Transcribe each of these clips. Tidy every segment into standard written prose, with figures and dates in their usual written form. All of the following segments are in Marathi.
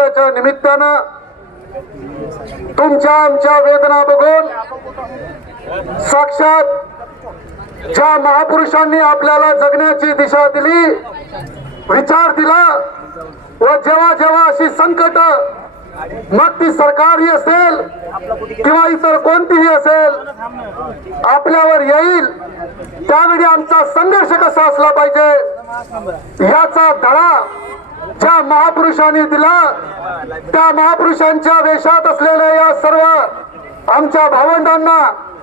दिवसाच्या निमित्तानं तुमच्या आमच्या वेदना बघून साक्षात ज्या महापुरुषांनी आपल्याला जगण्याची दिशा दिली, विचार दिला व जेव्हा जेव्हा अशी संकट मग ती सरकारी असेल किंवा इतर कोणतीही असेल आपल्यावर येईल, त्यावेळी आमचा संघर्ष कसा असला पाहिजे याचा धडा ज्या महापुरुषांनी दिला, त्या महापुरुषांच्या वेशात असलेल्या या सर्व आमच्या भावंडांना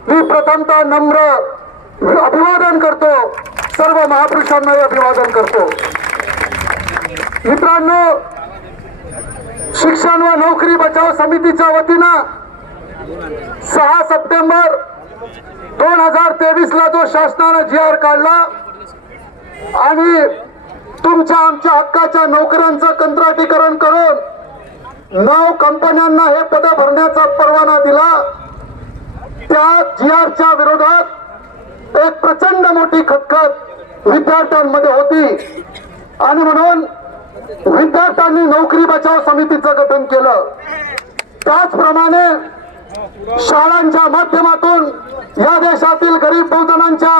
मी प्रथमतः नम्र अभिवादन करतो. सर्व महापुरुषांनाही अभिवादन करतो. मित्रांनो, शिक्षण व नोकरी बचाव समितीच्या वतीनं 6 सप्टेंबर 2023 ला जो शासनाने GR काढला आणि तुमच्या आमच्या हक्काच्या नोकऱ्यांचं कंत्राटीकरण करून 9 कंपन्यांना हे पद भरण्याचा परवाना दिला, त्या GRच्या विरोधात एक प्रचंड मोठी खतखत विद्यार्थ्यांमध्ये होती आणि म्हणून विद्यार्थ्यांनी नोकरी बचाव समितीचं गठन केलं. त्याचप्रमाणे शाळांच्या माध्यमातून या देशातील गरीब बहुजनांच्या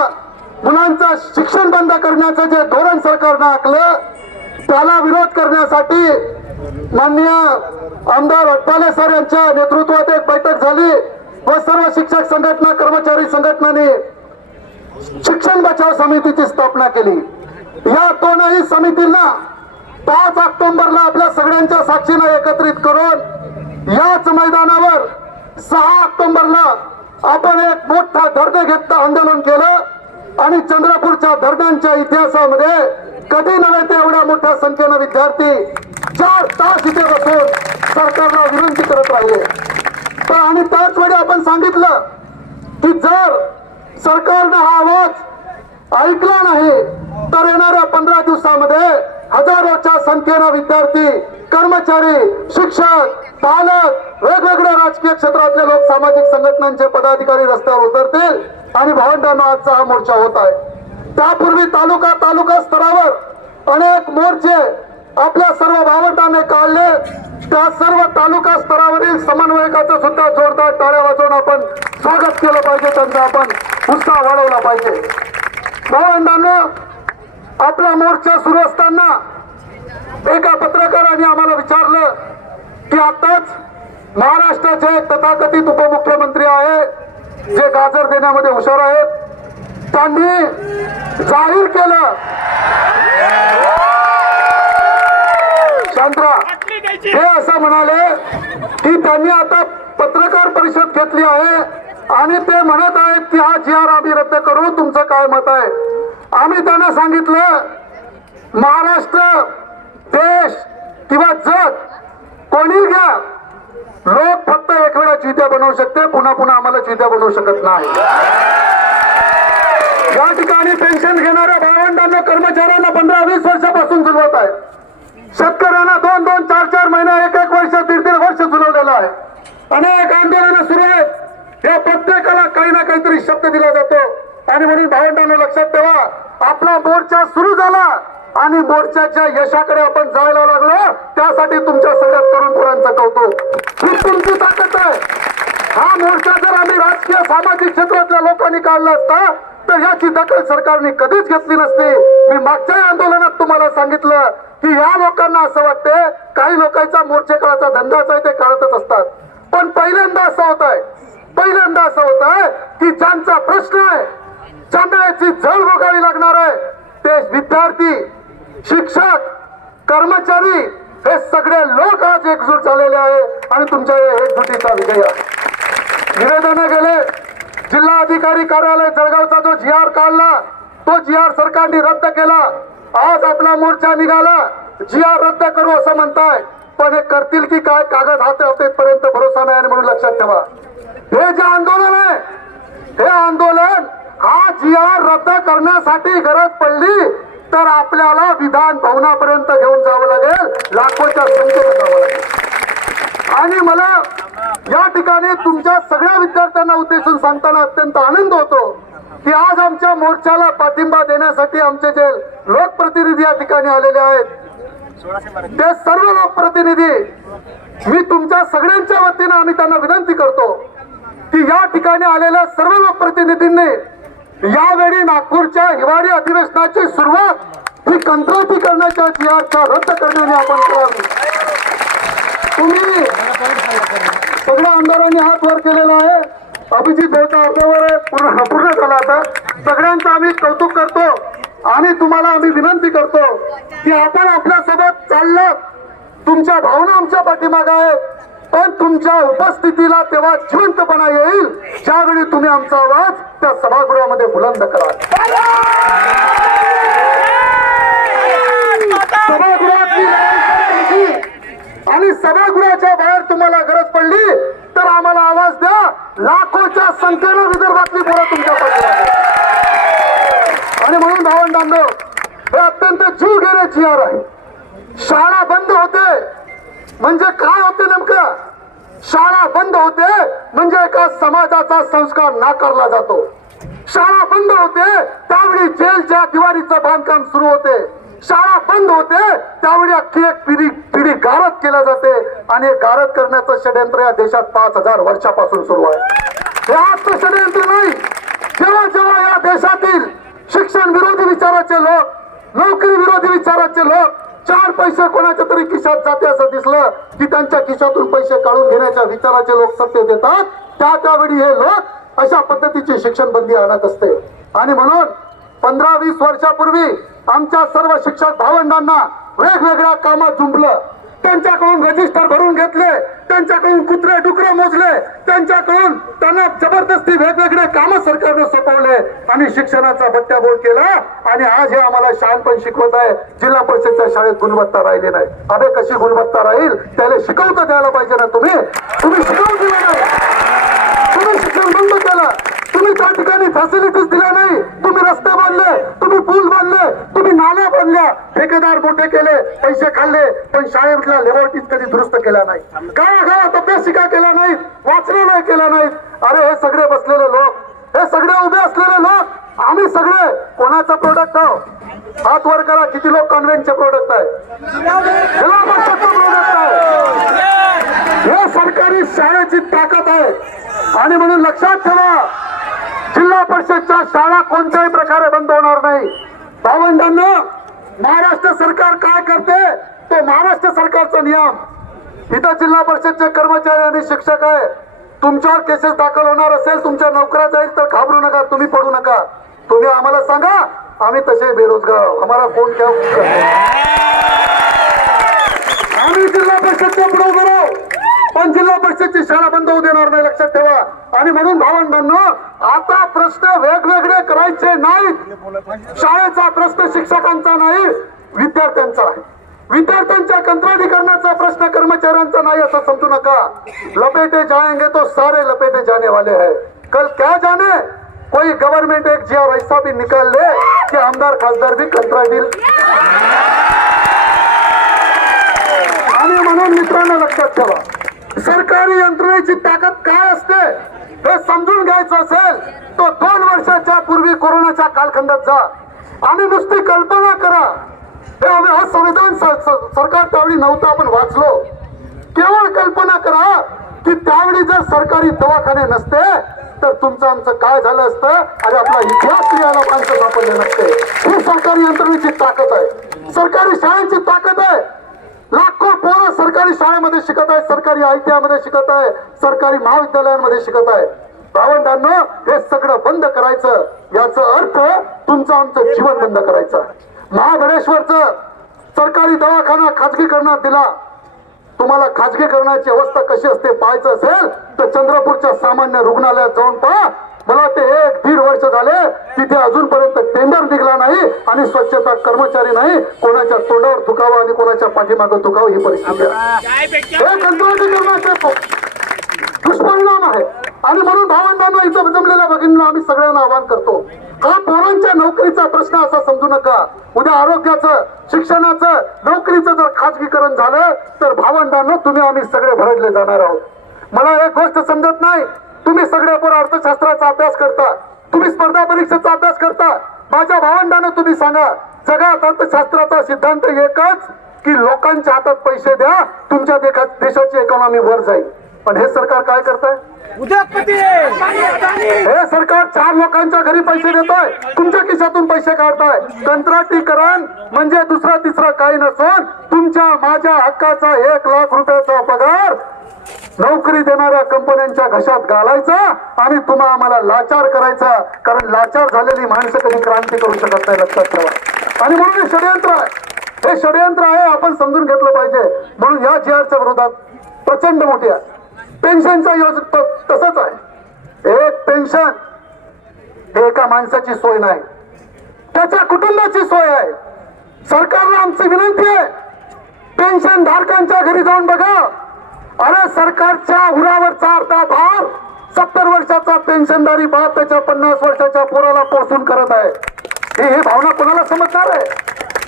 मुलांचं शिक्षण बंद करण्याचं जे धोरण सरकारनं आखलं, त्याला विरोध करण्यासाठी माननीय आमदार अट्टाले सर यांच्या नेतृत्वात एक बैठक झाली व सर्व शिक्षक संघटना, कर्मचारी संघटनांनी शिक्षण बचाव समितीची स्थापना केली. या दोनही समितींना 5 ऑक्टोबरला आपल्या सगळ्यांच्या साक्षीने एकत्रित करून याच मैदानावर 6 ऑक्टोबरला आपण एक मोठा धरणे घेत आंदोलन केलं आणि चंद्रपूरच्या धरणांच्या इतिहासामध्ये कधी नव्हे ते एवढ्या मोठ्या संख्येने विद्यार्थी 4 तास इथे बसून सरकारला विनंती करत राहिले. पण आणि त्याच वेळी आपण सांगितलं की जर सरकारनं हा आवाज ऐकला नाही तर येणाऱ्या 15 दिवसामध्ये हजारोच्या संख्येने विद्यार्थी, कर्मचारी, शिक्षक, पालक, वेगवेगळ्या राजकीय क्षेत्रातले लोक, सामाजिक संघटनांचे पदाधिकारी रस्त्यावर उतरतील आणि भावंडांना आजचा हा मोर्चा होत आहे. त्यापूर्वी तालुका स्तरावर अनेक मोर्चे आपल्या सर्व भावंडांनी काढले. त्या सर्व तालुका स्तरावरील समन्वयकाचं सुद्धा जोरदार टाळ्या वाजवून आपण स्वागत केलं पाहिजे, त्यांचा आपण उत्साह वाढवला पाहिजे. भावंडांनो, आपला मोर्चा सुरू असताना एका पत्रकाराने आम्हाला विचारलं की आताच महाराष्ट्राचे तथाकथित उपमुख्यमंत्री आहे, जे गाजर देण्यामध्ये हुशार आहेत, त्यांनी जाहीर केलं, शांतरा हे असं म्हणाले की त्यांनी आता पत्रकार परिषद घेतली आहे आणि ते म्हणत आहेत की हा GR आम्ही रद्द करू, तुमचं काय मत आहे. आम्ही त्यांना सांगितलं, महाराष्ट्र, देश किंवा जग कोणी घ्या, लोक फक्त एक वेळा चित्या बनवू शकते, पुन्हा पुन्हा आम्हाला चित्या बनवू शकत नाही. या ठिकाणी पेन्शन घेणाऱ्या भावंडांना, कर्मचाऱ्यांना 15-20 वर्षापासून झुलवत आहे. शेतकऱ्यांना 2-2, 4-4 महिने, 1-1 वर्ष, 1.5 वर्ष झुलवलेलं आहे. अनेक आंदोलनं सुरू आहेत. या प्रत्येकाला काही ना काहीतरी शब्द दिला जातो आणि म्हणून भावंडांना लक्षात ठेवा, आपला मोर्चा सुरू झाला आणि मोर्चाच्या यशाकडे आपण जायला लागलो, त्यासाठी तुमच्या सगळ्या तरुण पोरांचं कौतुक. ही तुमची ताकद आहे. हा मोर्चा जर आम्ही राजकीय, सामाजिक क्षेत्रातल्या लोकांनी काढला असता तर याची दखल सरकारने कधीच घेतली नसती. मी मागच्या आंदोलनात तुम्हाला सांगितलं की या लोकांना असं वाटते, काही लोकांचा मोर्चे काढायचा धंदाच आहे, ते काढतच असतात. पण पहिल्यांदा असं होत आहे की ज्यांचा प्रश्न आहे, चांदण्याची झळ भोगावी लागणार आहे, ते विद्यार्थी, शिक्षक, कर्मचारी हे सगळे लोक आज एकजूट झालेले आहे आणि तुमच्या एकजुटीचा विजय आहे. निवेदन गेले, जिल्हा अधिकारी कार्यालय जळगावचा जो GR काढला, तो GR सरकारने रद्द केला. आज आपला मोर्चा निघाला, GR रद्द करू असं म्हणताय, पण हे करतील की काय, कागद हातेपर्यंत भरोसा नाही. आणि म्हणून लक्षात ठेवा, हे जे आंदोलन आहे, हे आंदोलन हा GR रद्द करण्यासाठी गरज पडली तर आपल्याला विधान भवनापर्यंत घेऊन जावं लागेल, लाखोच्या संख्येने जावं लागेल. आणि मला या ठिकाणी तुमच्या सगळ्या विद्यार्थ्यांना उद्देशून सांगताना अत्यंत आनंद होतो की आज आमच्या मोर्चाला पाठिंबा देण्यासाठी आमचे जे लोकप्रतिनिधी या ठिकाणी आलेले आहेत, ते सर्व लोकप्रतिनिधी मी तुमच्या सगळ्यांच्या वतीनं आम्ही त्यांना विनंती करतो की या ठिकाणी आलेल्या सर्व लोकप्रतिनिधींनी यावेळी नागपूरच्या हिवाळी अधिवेशनाची सुरुवात ही कंत्राटीकरणाच्या GRच्या रद्द करण्याने आपण करावी. तुम्ही सगळ्या आमदारांनी हात वर केलेला आहे. अभिजित भाऊचा अर्ध्यावर आहे, पूर्ण झाला. आता सगळ्यांचं आम्ही कौतुक करतो आणि तुम्हाला आम्ही विनंती करतो की आपण आपल्यासोबत चाललं. तुमच्या भावना आमच्या पाठीमागे आहेत, पण तुमच्या उपस्थितीला तेव्हा जिवंतपणा येईल ज्यावेळी तुम्ही आमचा आवाज त्या सभागृहामध्ये बुलंद कराल. सभागृहातली आणि सभागृहाच्या बाहेर तुम्हाला गरज पडली तर आम्हाला आवाज द्या. लाखोच्या संख्येनं विदर्भातली पोरं तुमच्या पाठीमागे. आणि म्हणून भावंडांनो, हे अत्यंत जीव घेण्याची GR आहे. शाळा बंद होते म्हणजे काय होते नेमकं? शाळा बंद होते म्हणजे एका समाजाचा संस्कार नाकारला जातो. शाळा बंद होते त्यावेळी जेलच्या दिवारीचं बांधकाम सुरू होते. शाळा बंद होते त्यावेळी अख्खी एक पिढी गारद केल्या जाते आणि गारद करण्याचं षडयंत्र या देशात 5000 वर्षापासून सुरू आहे. हे आजचं षडयंत्र नाही. जेव्हा जेव्हा या देशातील शिक्षण विरोधी विचाराचे लोक, नोकरी विरोधी विचाराचे लोक 4 पैसे कोणाच्या तरी खिशात जाते असं दिसलं की त्यांच्या खिशातून पैसे काढून घेण्याच्या विचाराचे लोक सत्य देतात. त्यावेळी हे लोक अशा पद्धतीची शिक्षण बंदी आणत असते. आणि म्हणून 15-20 वर्षापूर्वी आमच्या सर्व शिक्षक भावंडांना वेगवेगळ्या कामात जुंपलं. त्यांच्याकडून रजिस्टर भरून घेतले, त्यांच्याकडून कुत्रे डुकरे मोजले, त्यांच्याकडून त्यांना जबरदस्ती वेगवेगळे काम सरकारने सोपवले आणि शिक्षणाचा बट्ट्याबोळ केला. आणि आज हे आम्हाला शहाणपण शिकवत आहे. जिल्हा परिषदच्या शाळेत गुणवत्ता राहिली नाही. अबे कशी गुणवत्ता राहील? त्याला शिकवता द्यायला पाहिजे ना. तुम्ही शिकवून दिलं नाही. तुम्ही शिक्षण बंद केलं. तुम्ही त्या ठिकाणी फॅसिलिटीज दिल्या नाही. तुम्ही रस्ते बांधले, तुम्ही पूल बांधले, तुम्ही नाल्या बांधल्या, ठेकेदार मोठे केले, पैसे खाल्ले, पण शाळेतल्या लेबॉरेटरीज कधी दुरुस्त केल्या नाही. गावागावात अभ्यासिका केल्या नाहीत, वाचनालय केल्या नाहीत. अरे हे सगळे बसलेले लोक, हे सगळे उभे असलेले लोक, आम्ही सगळे कोणाचा प्रोडक्ट आहोत? हात वर करा. किती लोक कॉन्व्हेंटचे प्रोडक्ट आहे? जिल्हा परिषदचं प्रोडक्ट आहे. हे सरकारी शाळेची ताकद आहे. आणि म्हणून लक्षात ठेवा, जिल्हा परिषदच्या शाळा कोणत्याही प्रकारे बंद होणार नाही. भावंडांना, महाराष्ट्र सरकार काय करते तो महाराष्ट्र सरकारचा नियम. इथं जिल्हा परिषदचे कर्मचारी आणि शिक्षक आहे. तुमच्यावर केसेस दाखल होणार असेल, तुमच्या नोकऱ्या जाईल तर घाबरू नका, तुम्ही पडू नका. तुम्ही आम्हाला सांगा, आम्ही तसे बेरोजगार आहोत, आम्हाला कोण घ्या. आम्ही जिल्हा परिषदच्या पुढे उभे राहू, पण जिल्हा परिषदची शाळा बंद होऊ देणार नाही. लक्षात ठेवा. आणि म्हणून भावंडांनो, आता प्रश्न वेगवेगळे करायचे नाहीत. शाळेचा प्रश्न शिक्षकांचा नाही, विद्यार्थ्यांचा आहे. विद्यार्थ्यांच्या कंत्राटीकरणाचा प्रश्न कर्मचाऱ्यांचा नाही असं समजू नका. लपेटे जाएंगे तो सारे लपेटे जाने वाले हैं. कल क्या जाने, कोई गवर्नमेंट एक GR ऐसा भी निकाल ले कि आमदार खासदार भी कंत्राटी. आणि म्हणून मित्रांनो लक्षात ठेवा, सरकारी यंत्रणेची ताकद काय असते हे समजून घ्यायचं असेल तो 2 वर्षाच्या पूर्वी कोरोनाच्या कालखंडात जा आणि नुसती कल्पना करा. हे संविधान सरकार त्यावेळी नव्हतं, आपण वाचलो. केवळ कल्पना करा की त्यावेळी जर सरकारी दवाखाने नसते तर तुमचं आमचं काय झालं असतं. अरे आपला इतिहास लिहायला माणसं सापडले नसते. ही सरकारी यंत्रणेची ताकद आहे, सरकारी शाळेची ताकद आहे. लाखो पोरं सरकारी शाळेमध्ये शिकत आहे, सरकारी ITI मध्ये शिकत आहे, सरकारी महाविद्यालयांमध्ये शिकत आहे. भावंडांनो, हे सगळं बंद करायचं, याचा अर्थ तुमचं आमचं जीवन बंद करायचं. महाबळेश्वरचं सरकारी दवाखाना खाजगीकरणात दिला. तुम्हाला खाजगीकरणाची अवस्था कशी असते पाहायचं असेल तर चंद्रपूरच्या सामान्य रुग्णालयात जाऊन पहा. मला वाटते 1-1.5 वर्ष झाले तिथे अजूनपर्यंत टेंडर निघाला नाही आणि स्वच्छता कर्मचारी नाही. कोणाच्या तोंडावर थुकावं आणि कोणाच्या पाठीमागं थुकावं ही परिस्थिती आहे. हे कंत्राटीकरणाचे दुष्परिणाम आहे. आणि म्हणून भावंडांना इथं जमलेल्या भगिनींना आम्ही सगळ्यांना आवाहन करतो, हा पोरांच्या नोकरीचा प्रश्न असा समजू नका. उद्या आरोग्याचं, शिक्षणाचं, नोकरीचं जर खाजगीकरण झालं तर भावंडांना तुम्ही आम्ही सगळे भरडले जाणार आहोत. मला एक गोष्ट समजत नाही, तुम्ही सगळे पोरं अर्थशास्त्राचा अभ्यास करता, तुम्ही स्पर्धा परीक्षेचा अभ्यास करता. माझ्या भावंडांना तुम्ही सांगा, जगात अर्थशास्त्राचा सिद्धांत एकच की लोकांच्या हातात पैसे द्या, तुमच्या देशाची इकॉनॉमी वर जाईल. पण हे सरकार काय करताय? उद्योगपती हे सरकार 4 लोकांच्या घरी पैसे देतोय, तुमच्या खिशातून पैसे काढताय. कंत्राटीकरण म्हणजे दुसरा तिसरा काही नसून तुमच्या माझ्या हक्काचा 1 लाख रुपयाचा पगार नोकरी देणाऱ्या कंपन्यांच्या घशात घालायचा आणि तुम्हा आम्हाला लाचार करायचा. कारण लाचार झालेली माणसं कधी क्रांती करू शकत नाही, लक्षात ठेवा. आणि म्हणून हे षडयंत्र आहे, हे षडयंत्र आहे, आपण समजून घेतलं पाहिजे. म्हणून या GRच्या विरोधात प्रचंड मोठी आहे. पेन्शनचा योजना तसंच आहे. एक पेन्शन हे एका माणसाची सोय नाही, त्याच्या कुटुंबाची सोय आहे. सरकारला आमची विनंती आहे, पेन्शन धारकांच्या घरी जाऊन बघा. अरे सरकारच्या उरावरचा अर्धा भार 70 वर्षाचा पेन्शनधारी बाप त्याच्या 50 वर्षाच्या पोराला पोसून करत आहे. ही भावना कोणाला समजणार आहे?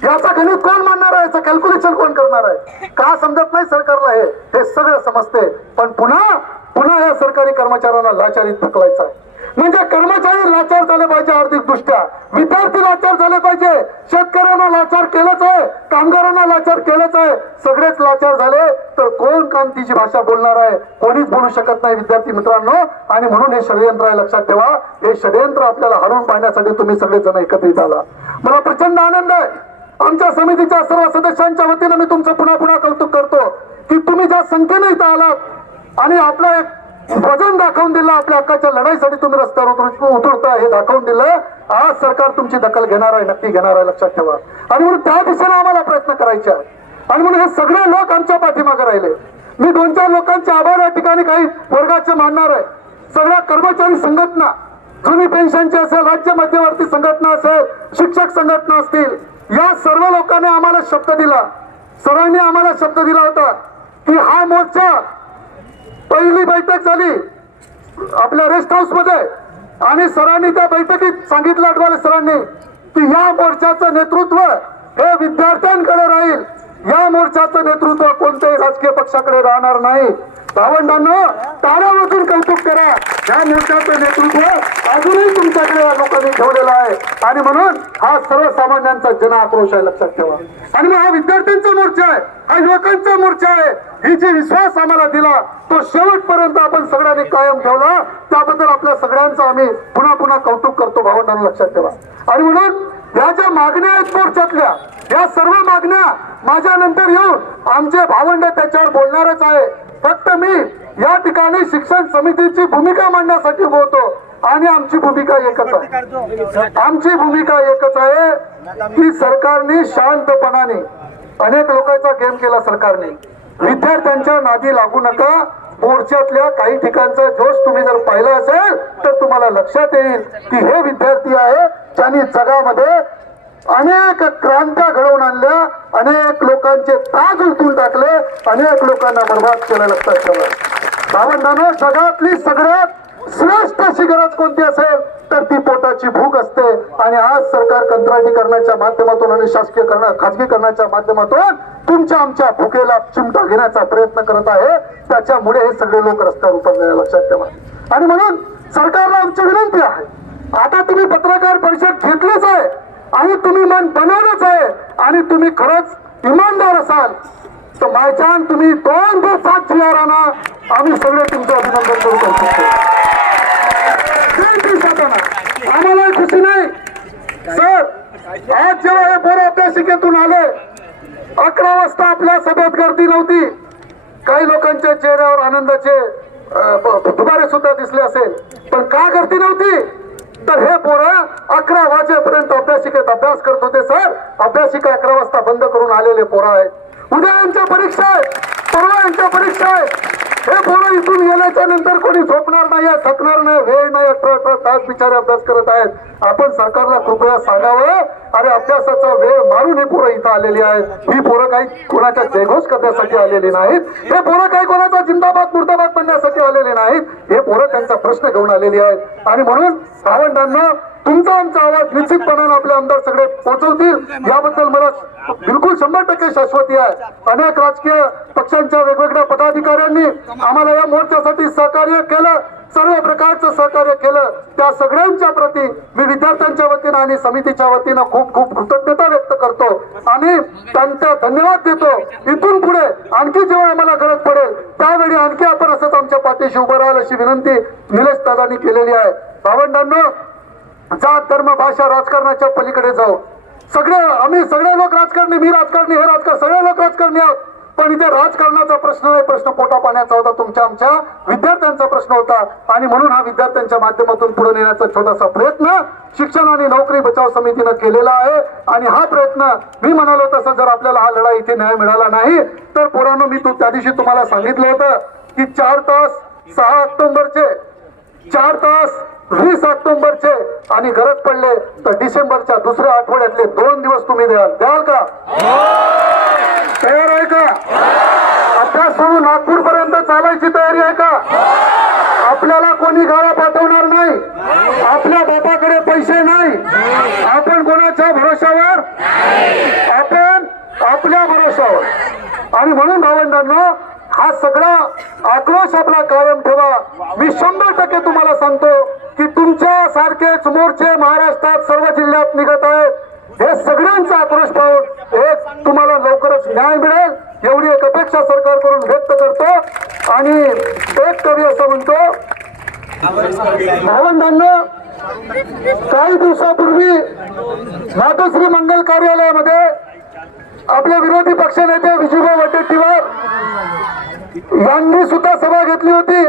याचा गणित कोण मांडणार आहे? याचं कॅल्क्युलेशन कोण करणार आहे? का समजत नाही सरकारला? हे सगळं समजते, पण पुन्हा या सरकारी कर्मचाऱ्यांना लाचारीत ढकलायचं आहे. म्हणजे कर्मचारी लाचार झाले पाहिजे, आर्थिक दृष्ट्या विद्यार्थी लाचार झाले पाहिजे, शेतकऱ्यांना लाचार केलंच आहे, कामगारांना लाचार केलंच आहे. सगळेच लाचार झाले तर कोण क्रांतीची भाषा बोलणार आहे? कोणीच बोलू शकत नाही विद्यार्थी मित्रांनो. आणि म्हणून हे षडयंत्र आहे, लक्षात ठेवा. हे षडयंत्र आपल्याला हरवून पाडण्यासाठी तुम्ही सगळेजण एकत्रित आला. मला प्रचंड आनंद आहे. आमच्या समितीच्या सर्व सदस्यांच्या वतीने मी तुमचं पुन्हा कौतुक करतो की तुम्ही ज्या संख्येने इथं आलात आणि आपलं एक वजन दाखवून दिलं, आपल्या हक्काच्या लढाईसाठी तुम्ही रस्त्यावर उतरता हे दाखवून दिलं. आज सरकार तुमची दखल घेणार आहे, नक्की घेणार आहे, लक्षात ठेवा. आणि म्हणून त्या दिशेने आम्हाला प्रयत्न करायचे आहेत. आणि म्हणून हे सगळे लोक आमच्या पाठीमागे राहिले. मी 2-4 लोकांचे आभार या ठिकाणी काही वर्गाचे मानणार आहे. सगळ्या कर्मचारी संघटना, जुनी पेन्शनची असेल, राज्य मध्यवर्ती संघटना असेल, शिक्षक संघटना असतील, या सर्व लोकांनी आम्हाला शब्द दिला. सरांनी आम्हाला शब्द दिला होता की हा मोर्चा, पहिली बैठक झाली आपल्या रेस्ट हाऊस मध्ये आणि सरांनी त्या बैठकीत सांगितलं, अडवाले सरांनी, की या मोर्चाचं नेतृत्व हे विद्यार्थ्यांकडे राहील. या मोर्चाचं नेतृत्व कोणत्याही राजकीय पक्षाकडे राहणार नाही. भावंडांनो, टाळ्यामधून कौतुक करा. या मोर्चाचं नेतृत्व अजूनही तुमच्याकडे या लोकांनी ठेवलेलं आहे. आणि म्हणून हा सर्वसामान्यांचा जन आक्रोश आहे, लक्षात ठेवा. आणि मग हा विद्यार्थ्यांचा मोर्चा आहे, हा युवकांचा मोर्चा आहे. ही जी विश्वास आम्हाला दिला तो शेवटपर्यंत आपण सगळ्यांनी कायम ठेवला, त्याबद्दल आपल्या सगळ्यांचं आम्ही पुन्हा कौतुक करतो. भावंडांना लक्षात ठेवा. आणि म्हणून या ज्या मागण्या आहेत मोर्चातल्या, या सर्व मागण्या माझ्या नंतर येऊन आमचे भावंड त्याच्यावर बोलणारच आहे. फक्त मी या ठिकाणी शिक्षण समितीची भूमिका मांडण्यासाठी बोलतो आणि आमची भूमिका एकच आहे. आमची भूमिका एकच आहे की सरकारने शांतपणाने, अनेक लोकांचा गेम केला सरकारने, विद्यार्थ्यांच्या नादी लागू नका. मोर्चातल्या काही ठिकाणचा जोश तुम्ही जर पाहिला असेल तर तुम्हाला लक्षात येईल की हे विद्यार्थी आहे ज्यांनी जगामध्ये अनेक क्रांत्या घडवून आणल्या, अनेक लोकांचे ताज उलटून टाकले, अनेक लोकांना बर्बाद केलं, लक्षात ठेवा. भावंडांनो, जगातली सगळ्यात श्रेष्ठ अशी गरज कोणती असेल तर ती पोटाची भूक असते. आणि आज सरकार कंत्राटीकरणाच्या माध्यमातून आणि खाजगीकरणाच्या माध्यमातून तुमच्या आमच्या भुकेला चिमटा घेण्याचा प्रयत्न करत आहे. त्याच्यामुळे हे सगळे लोक रस्त्यावर उतरलेले, लक्षात ठेवा. आणि म्हणून सरकारला आमची विनंती आहे, आता तुम्ही पत्रकार परिषद घेतलीच आहे आणि तुम्ही मन बनवलंच आहे आणि तुम्ही खरंच इमानदार असाल तर मायचान तुम्ही 2 ते 7 GR आणा. आम्ही सगळे तुमचं अभिनंदन करू शकतो. आम्हाला खुशी नाही सर. आज जेव्हा हे पोरं अभ्यासिकेतून आले, 11 वाजता आपल्या सभेत गर्दी नव्हती. काही लोकांच्या चेहऱ्यावर आनंदाचे दुबारे सुद्धा दिसले असेल, पण का गर्दी नव्हती? तर हे पोरं 11 वाजेपर्यंत अभ्यासिकेत अभ्यास करत होते सर. अभ्यासिका 11 वाजता बंद करून आलेले पोरं आहेत. उद्या यांच्या परीक्षा आहेत, परवा यांच्या परीक्षा आहेत. हे पोरं इथून गेल्याच्या नंतर कोणी झोपणार नाही, थकणार नाही, वेळ नाही, 18 तास बिचारे अभ्यास करत आहेत. आपण सरकारला कृपया सांगावं, अरे अभ्यासाचा वेळ मारून ही पोरं इथं आलेली आहेत. ही पोरं काही कोणाच्या जयघोष करण्यासाठी आलेली नाहीत. हे पोरं काही कोणाचा जिंदाबाद मुर्दाबाद म्हणण्यासाठी आलेले नाहीत. हे पोरं त्यांचा प्रश्न घेऊन आलेली आहेत. आणि म्हणून भावंडांना, तुमचा आमचा आवाज निश्चितपणाने आपले आमदार सगळे पोहोचवतील, याबद्दल मला बिलकुल 100% शाश्वती आहे. अनेक राजकीय पक्षांच्या वेगवेगळ्या पदाधिकाऱ्यांनी आम्हाला या मोर्चासाठी सहकार्य केलं. सर्व प्रकारचं सहकार्य केलं त्या सगळ्यांच्या प्रती मी विद्यार्थ्यांच्या वतीनं आणि समितीच्या वतीनं खूप खूप कृतज्ञता व्यक्त करतो आणि त्यांचा धन्यवाद देतो. इथून पुढे आणखी जेव्हा आम्हाला गरज पडेल त्यावेळी आणखी आपण असंच आमच्या पाठीशी उभं राहाल अशी विनंती निलेश दादांनी केलेली आहे. भावंडांनो, जात धर्म भाषा राजकारणाच्या पलीकडे जाऊ. आम्ही सगळे लोक राजकारणी, मी राजकारणी, हे राजकारणी, सगळे लोक राजकारणी आहोत. पण इथे राजकारणाचा प्रश्न नाही, प्रश्न पोटा पाण्याचा होता, तुमच्या आमच्या विद्यार्थ्यांचा प्रश्न होता. आणि म्हणून हा विद्यार्थ्यांच्या माध्यमातून पुढे नेण्याचा छोटासा प्रयत्न शिक्षण आणि नोकरी बचाव समितीनं केलेला आहे. आणि हा प्रयत्न मी म्हणालो तसं जर आपल्याला हा लढा इथे न्याय मिळाला नाही तर पोरांनो, मी त्या दिवशी तुम्हाला सांगितलं होतं की 4 तास 6 ऑक्टोबरचे, 4 तास 20 ऑक्टोबरचे आणि गरज पडले तर डिसेंबरच्या दुसऱ्या आठवड्यातले 2 दिवस तुम्ही द्याल का? तयार आहे का? अभ्यास सोडून नागपूर पर्यंत चालायची तयारी आहे का? आपल्याला कोणी गाळा पाठवणार नाही, आपल्या बापाकडे पैसे नाही, आपण कोणाच्या भरोशावर, आपण आपल्या भरोशावर. आणि म्हणून भावंडांनो, हा सगळा आक्रोश आपला कायम ठेवा. मी 100% तुम्हाला सांगतो की तुमच्या सारखेच मोर्चे महाराष्ट्रात सर्व जिल्ह्यात निघत आहेत. हे सगळ्यांचा आक्रोश पाहून एक तुम्हाला लवकरच न्याय मिळेल एवढी एक अपेक्षा सरकारकडून व्यक्त करतो. आणि एक कवी असं म्हणतो, भावंडांनो, काही दिवसापूर्वी मातोश्री मंगल कार्यालयामध्ये आपले विरोधी पक्षनेते विजूभाऊ वडेट्टीवार यांनी सुद्धा सभा घेतली होती.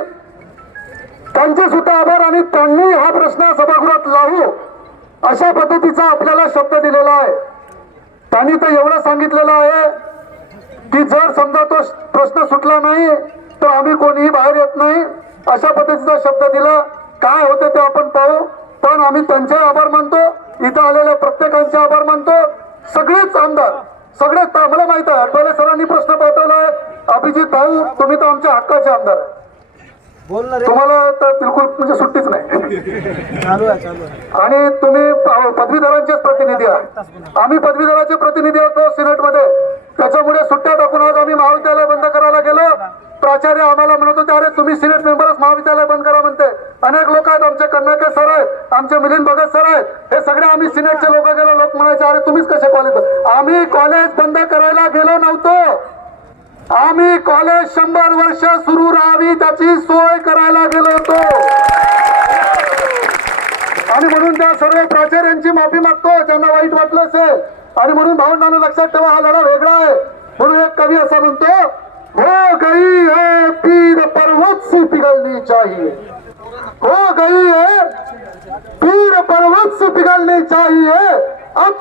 त्यांचे सुद्धा आभार. आणि त्यांनी हा प्रश्न सभागृहात लावू अशा पद्धतीचा आपल्याला शब्द दिलेला आहे. त्यांनी तर एवढं सांगितलेलं आहे की जर समजा तो प्रश्न सुटला नाही तर आम्ही कोणीही बाहेर येत नाही, अशा पद्धतीचा शब्द दिला. काय होते ते आपण पाहू. पण आम्ही त्यांचे आभार मानतो, इथं आलेल्या प्रत्येकांचे आभार मानतो. सगळेच आमदार, सगळेच, मला माहित आहे अडवाले सरांनी प्रश्न पाठवलाय, अभिजित भाऊ तुम्ही तर आमच्या हक्काचे आमदार आहे, तुम्हाला तर बिलकुल म्हणजे सुट्टीच नाही. आणि तुम्ही पदवीधरांचेच प्रतिनिधी आहात, आम्ही पदवीधराचे प्रतिनिधी होतो सिनेटमध्ये. त्याच्यामुळे सुट्ट्या टाकून आज आम्ही महाविद्यालय बंद करायला गेलो. प्राचार्य आम्हाला म्हणत होते, अरे तुम्ही सिनेट मेंबरच महाविद्यालय बंद करा म्हणते. अनेक लोक आहेत, आमचे कन्नाके सर आहेत, आमचे मिलिंद भगत सर आहेत, हे सगळे आम्ही सिनेटचे लोक गेलो. लोक म्हणायचे अरे तुम्हीच कसे कॉलेज. आम्ही कॉलेज बंद करायला गेलो नव्हतो, आम्ही कॉलेज 100 वर्ष सुरू राहावी त्याची सोय करायला गेलो होतो. आणि म्हणून त्या सर्व प्राचार्यांची माफी मागतो ज्यांना वाईट वाटलं असेल. आणि म्हणून भावंडांनो लक्षात ठेवा, हा लढा वेगळा आहे. म्हणून एक कवी असा म्हणतो, हो गई है पीर पर्वत सी पिघलनी चाहिए, हो गई है पीर पर्वत से पिघलनी चाहिए, अब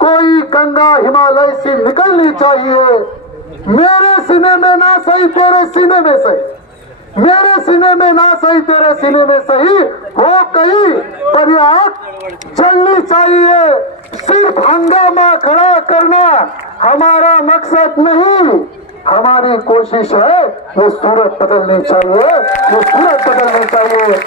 कोई गंगा हिमालय से निकलनी चाहिए. मेरे सीने में ना सही तेरे सीने में सही, मेरे सीने में ना सही तेरे सीने में सही, हो कहीं पर आग जलनी चाहिए. सिर्फ हंगामा खड़ा करना हमारा मकसद नहीं, हमारी कोशिश है वो सूरत बदलनी चाहिए, वो सूरत बदलनी चाहिए.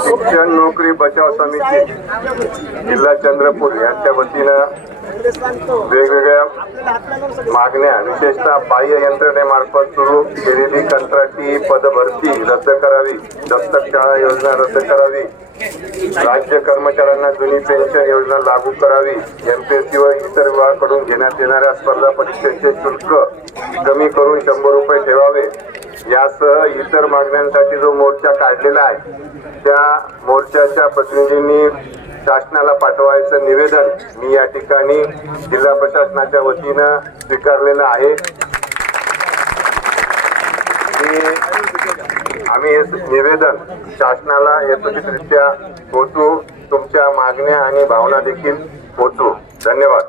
शिक्षण नोकरी बचाव समिती जिल्हा चंद्रपूर यांच्या वतीनं वेगवेगळ्या मागण्या, विशेषतः बाह्य यंत्रणेमार्फत सुरू केलेली कंत्राटी पदभरती रद्द करावी, दत्तक शाळा योजना रद्द करावी, राज्य कर्मचाऱ्यांना जुनी पेन्शन योजना लागू करावी, एमपीएससी व इतर विभागाकडून घेण्यात येणाऱ्या स्पर्धा परीक्षेचे शुल्क कमी करून 100 रुपये ठेवावे, यासह इतर मागण्यांसाठी जो मोर्चा काढलेला आहे त्या मोर्चाच्या प्रतिनिधींनी शासनाला पाठवायचं निवेदन मी या ठिकाणी जिल्हा प्रशासनाच्या वतीनं स्वीकारलेलं आहे. आम्ही हे निवेदन शासनाला यथोचितरित्या पोहोचवू, तुमच्या मागण्या आणि भावना देखील पोहोचवू. धन्यवाद.